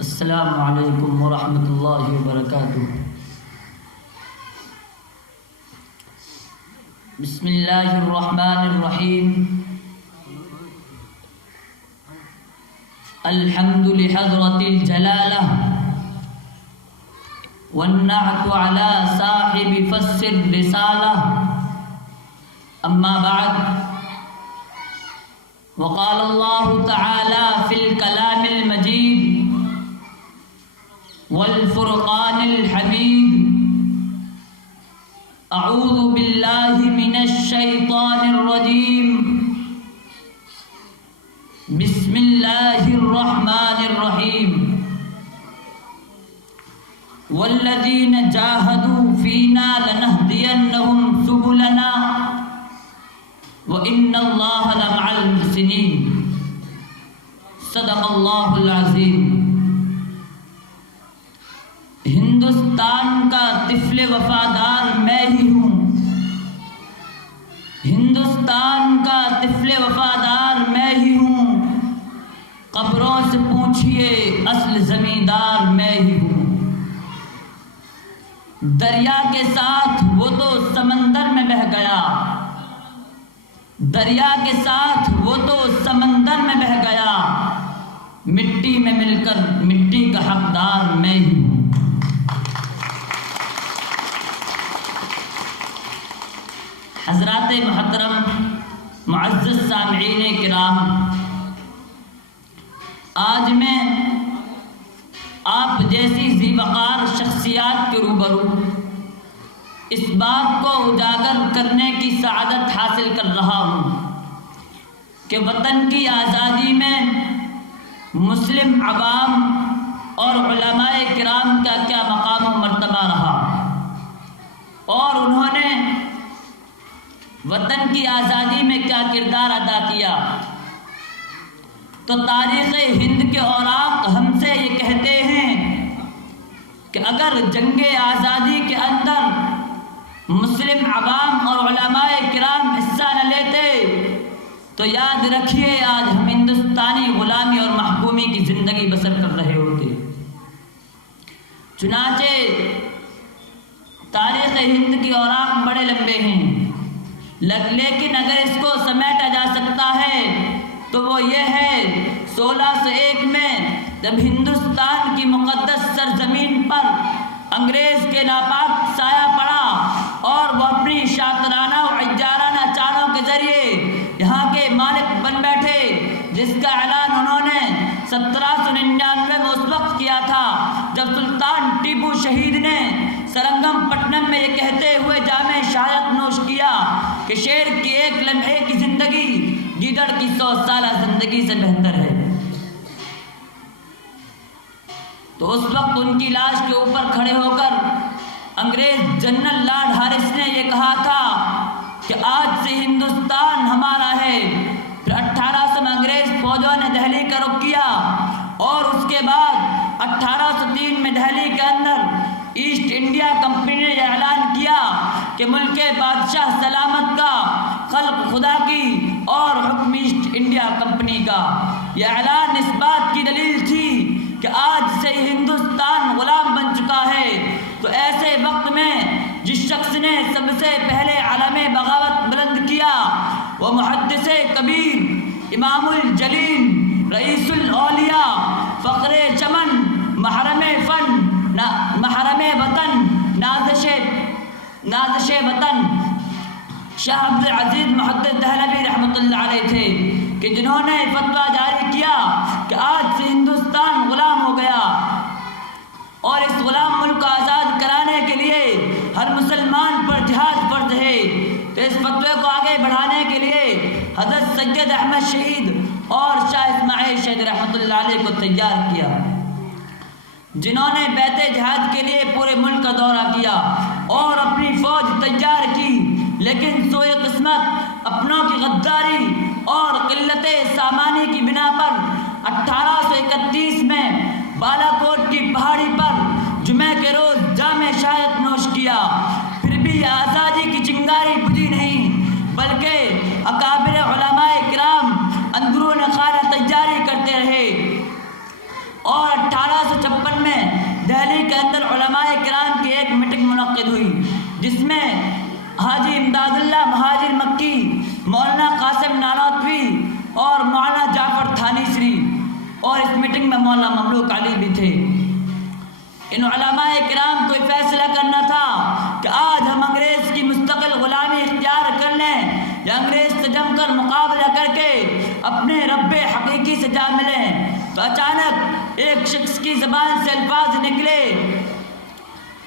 السلام علیکم ورحمۃ اللہ وبرکاتہ۔ بسم اللہ الرحمن الرحیم۔ الحمد لحضرت الجلالہ والنعت علی صاحب فص الرسالہ، اما بعد، وقال اللہ تعالی فی الکلام المجید والفرقان الحمید، اعوذ باللہ من الشیطان الرجیم، بسم اللہ الرحمن الرحیم۔ والذین جاہدوا فینا لنہدینہم سبلنا وإن اللہ لمع المحسنین۔ صدق اللہ العظیم۔ ہندوستان کا طفل وفادار میں ہی ہوں، ہندوستان کا طفل وفادار میں ہی ہوں، قبروں سے پوچھئے اصل زمیندار میں ہی ہوں۔ دریا کے ساتھ وہ تو سمندر میں بہہ گیا، دریا کے ساتھ وہ تو سمندر میں بہہ گیا، مٹی میں مل کر مٹی کا حقدار میں ہی ہوں۔ حضرات محترم، معزز سامعین کرام، آج میں آپ جیسی ذی وقار شخصیات کے روبرو اس بات کو اجاگر کرنے کی سعادت حاصل کر رہا ہوں کہ وطن کی آزادی میں مسلم عوام اور علماء کرام کا کیا مقام و مرتبہ رہا، اور انہوں نے وطن کی آزادی میں کیا کردار ادا کیا۔ تو تاریخ ہند کے اوراق ہم سے یہ کہتے ہیں کہ اگر جنگ آزادی کے اندر مسلم عوام اور علماء کرام حصہ نہ لیتے تو یاد رکھیے آج ہم ہندوستانی غلامی اور محکومی کی زندگی بسر کر رہے ہوتے۔ چنانچہ تاریخ ہند کے اوراق بڑے لمبے ہیں، لیکن اگر اس کو سمیٹا جا سکتا ہے تو وہ یہ ہے 1601 میں جب ہندوستان کی مقدس سرزمین پر انگریز کے ناپاک سایہ پڑا اور وہ اپنی شاطرانہ و عجارانہ چالوں کے ذریعے یہاں کے مالک بن بیٹھے، جس کا اعلان انہوں نے 1799 میں اس وقت کیا تھا جب سلطان ٹیپو شہید نے سرنگم پٹنم میں یہ کہتے ہوئے جام شہادت نوش کیا کہ شیر کی ایک لمحے کی زندگی گیدڑ کی 100 سالہ زندگی سے بہتر ہے۔ تو اس وقت ان کی لاش کے اوپر کھڑے ہو کر انگریز جنرل لارڈ ہارس نے یہ کہا تھا کہ آج سے ہندوستان ہمارا ہے۔ پھر 1800 میں انگریز فوجوں نے دہلی کا رخ کیا اور اس کے بعد 1803 میں دہلی کے اندر ایسٹ انڈیا کمپنی نے یہ اعلان کیا کہ ملک بادشاہ سلامت کا، خلق خدا کی اور حکم ایسٹ انڈیا کمپنی کا۔ یہ اعلان اس بات کی دلیل تھی کہ آج سے ہندوستان غلام بن چکا ہے۔ تو ایسے وقت میں جس شخص نے سب سے پہلے علم بغاوت بلند کیا وہ محدث کبیر، امام الجلیل، رئیس الاولیاء، فخر چمن، محرم فن، محرم وطن، نازش وطن شاہ عبد العزیز محدث دہلوی رحمۃ اللہ علیہ تھے، کہ جنہوں نے فتویٰ جاری کیا کہ آج سے ہندوستان غلام ہو گیا اور اس غلام ملک کو آزاد کرانے کے لیے ہر مسلمان پر جہاد فرض ہے۔ تو اس فتوے کو آگے بڑھانے کے لیے حضرت سید احمد شہید اور شاہ اسماعیل شہید رحمۃ اللہ علیہ کو تیار کیا، جنہوں نے بیت جہاد کے لیے پورے ملک کا دورہ کیا اور اپنی فوج تیار کی، لیکن سوئے قسمت اپنوں کی غداری اور قلت سامانی کی بنا پر 1831 میں بالا کوٹ کی پہاڑی پر جمعہ کے روز جام شہادت نوش کیا۔ پھر بھی آزادی کی چنگاری بجھی نہیں، بلکہ اکابر علماء کرام اندرون خانہ تیاری کرتے رہے اور 1800 اور اس میٹنگ میں مولانا مملوک علی بھی تھے۔ ان علماء کرام کو فیصلہ کرنا تھا کہ آج ہم انگریز کی مستقل غلامی اختیار کر لیں یا انگریز سے جم کر مقابلہ کر کے اپنے رب حقیقی سے جا ملیں۔ تو اچانک ایک شخص کی زبان سے الفاظ نکلے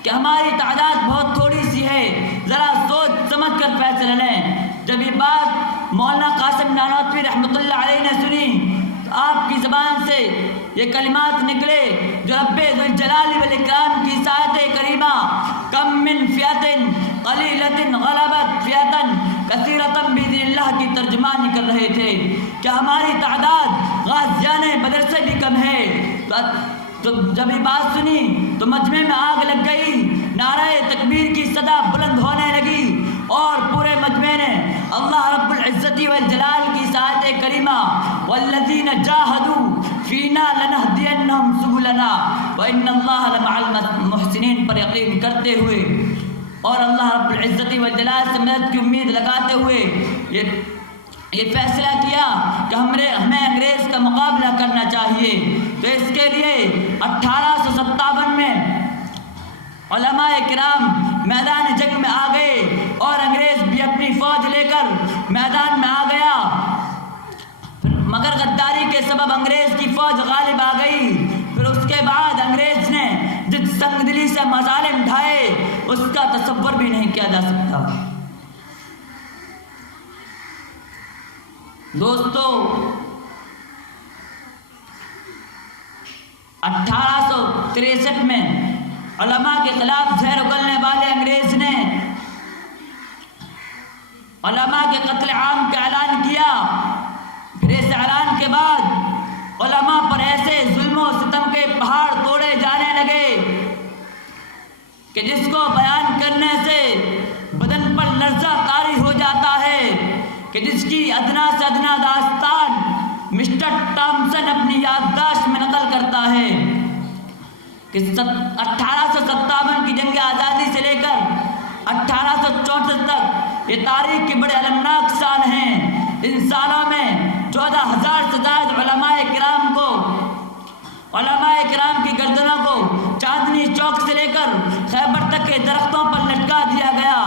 کہ ہماری تعداد بہت تھوڑی سی ہے، ذرا سوچ سمجھ کر فیصلہ لیں۔ جب یہ بات مولانا قاسم نانوتوی رحمۃ اللہ علیہ نے سنی تو آپ کی زبان سے یہ کلمات نکلے جو رب ذوالجلال والاکرام کی سایت کریمہ کم من فئۃ قلیلۃ غلبت فئۃ کثیرۃ باذن اللہ کی ترجمانی کر رہے تھے کہ ہماری تعداد غازیان بدر سے بھی کم ہے۔ تو جب یہ بات سنی تو مجمع میں آگ لگ گئی، نعرہ تکبیر کی صدا بلند ہونے لگی اور پورے مجمع نے اللہ رب العزت والجلال کی سایت کریمہ والذین جاہدوا فینا لنہدینہم سبلنا وان اللہ لمع المحسنین پر یقین کرتے ہوئے اور اللہ رب العزت والجلال سے مدد کی امید لگاتے ہوئے یہ فیصلہ کیا کہ ہمیں انگریز کا مقابلہ کرنا چاہیے۔ تو اس کے لیے 1857 میں علماء کرام میدان جنگ میں آ گئے اور انگریز بھی اپنی فوج لے کر میدان میں آ گیا، مگر غداری کے سبب انگریز کی فوج غالب آ گئی۔ پھر اس کے بعد انگریز نے جس سنگ دلی سے مظالم ڈھائے اس کا تصور بھی نہیں کیا جا سکتا۔ دوستو 1863 میں علماء کے خلاف زہر اگلنے والے انگریز نے علماء کے قتل عام کا اعلان کیا۔ پھر اس اعلان کے بعد علماء پر ایسے ظلم و ستم کے پہاڑ توڑے جانے لگے کہ جس کو بیان کرنے سے بدن پر لرزہ طاری ہو جاتا ہے، کہ جس کی ادنا سے ادنا داستان مسٹر ٹامسن اپنی یادداشت میں نقل کرتا ہے کہ 1857 کی جنگ آزادی سے لے کر 1864 تک یہ تاریخ کے بڑے المناک سال ہیں۔ ان سالوں میں 14,000 سے زائد علماء کرام کی گردنوں کو چاندنی چوک سے لے کر خیبر تک کے درختوں پر لٹکا دیا گیا۔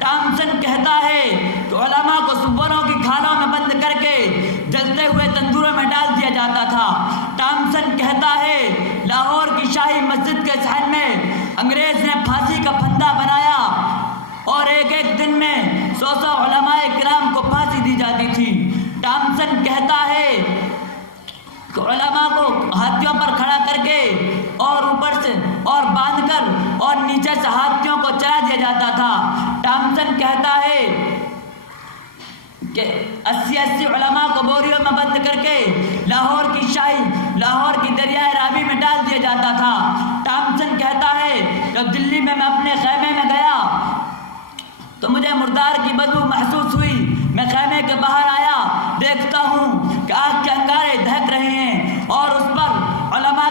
ٹامسن کہتا ہے کہ علماء کو سوروں کی کھالوں میں بند کر کے جلتے ہوئے تندوروں میں ڈال دیا جاتا تھا۔ ٹامسن کہتا ہے لاہور کی شاہی مسجد کے صحن میں انگریز نے پھانسی کا پھندا بنایا اور ایک ایک دن میں 100 علماء کرام کو پھانسی دی جاتی تھی۔ ٹامسن کہتا ہے کہ علماء کو ہاتھیوں پر کھڑا کر کے اور اوپر سے اور باندھ کر اور نیچے سے ہاتھیوں کو چلا دیا جاتا تھا۔ ٹامسن کہتا ہے کہ 80 علماء کو بوریوں میں بند کر کے لاہور کی دریائے راوی میں ڈال دیا جاتا تھا۔ ٹامسن کہتا ہے جب دلی میں اپنے خیمے میں گیا تو مجھے مردار کی بدبو محسوس ہوئی۔ میں خیمے کے باہر آیا، دیکھتا ہوں کہ آگ کے انگارے دہک رہے ہیں اور اس پر علماء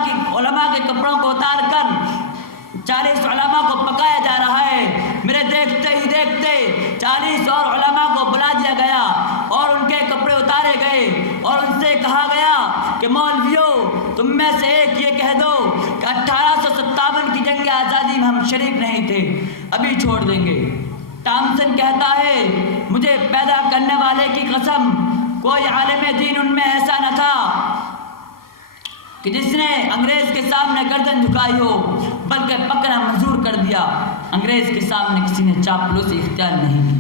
کے کپڑوں کو اتار کر 40 علماء کو پکایا جا رہا ہے۔ میرے دیکھتے ہی دیکھتے 40 اور علماء کو بلا دیا گیا اور ان کے کپڑے اتارے گئے اور ان سے کہا گیا کہ مولویو تم میں سے ایک یہ کہہ دو کہ 1857 کی جنگ آزادی میں ہم شریک نہیں تھے، ابھی چھوڑ دیں گے۔ ٹامسن کہتا ہے مجھے پیدا کرنے والے کی قسم کوئی عالم دین ان میں ایسا نہ تھا کہ جس نے انگریز کے سامنے گردن جھکائی ہو، بلکہ پکڑنا منظور کر دیا۔ انگریز کے سامنے کسی نے چاپلوسی اختیار نہیں کی۔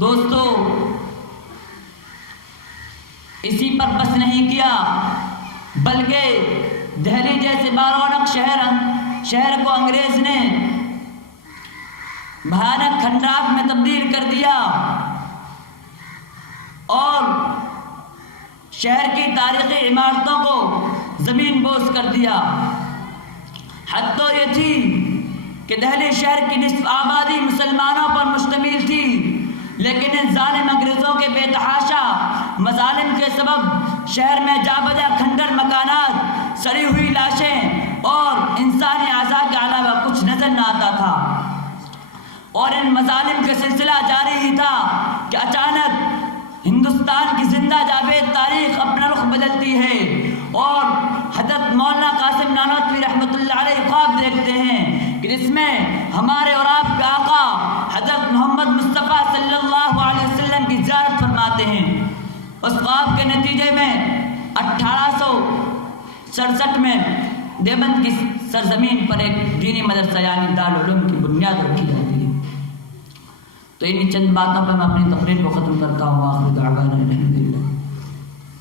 دوستو اسی پر بس نہیں کیا بلکہ دہلی جیسے بارونق شہر کو انگریز نے بھیانک کھنڈرات میں تبدیل کر دیا اور شہر کی تاریخی عمارتوں کو زمین بوس کر دیا۔ حد تو یہ تھی کہ دہلی شہر کی نصف آبادی مسلمانوں پر مشتمل تھی، لیکن ان ظالم انگریزوں کے بے تحاشا مظالم کے سبب شہر میں جا بجا کھنڈر مکانات، سڑی ہوئی لاشیں اور انسانی اعضاء کے علاوہ کچھ نظر نہ آتا تھا۔ اور ان مظالم کا سلسلہ جاری ہی تھا کہ اچانک ہندوستان کی زندہ جاوید تاریخ اپنا رخ بدلتی رہی ہے، اور حضرت مولانا قاسم نانوتوی رحمۃ اللہ علیہ خواب دیکھتے ہیں کہ جس میں ہمارے اور آپ کے آقا حضرت محمد مصطفیٰ صلی اللہ علیہ وسلم کی زیارت فرماتے ہیں۔ اس خواب کے نتیجے میں 1867 میں دیوبند کی سرزمین پر ایک دینی مدرسہ یعنی دارالعلوم کی بنیاد رکھی جاتی ہے۔ تو انہی چند باتوں پر میں اپنی تقریر کو ختم کرتا ہوں۔ آخر دعوانا الحمدللہ۔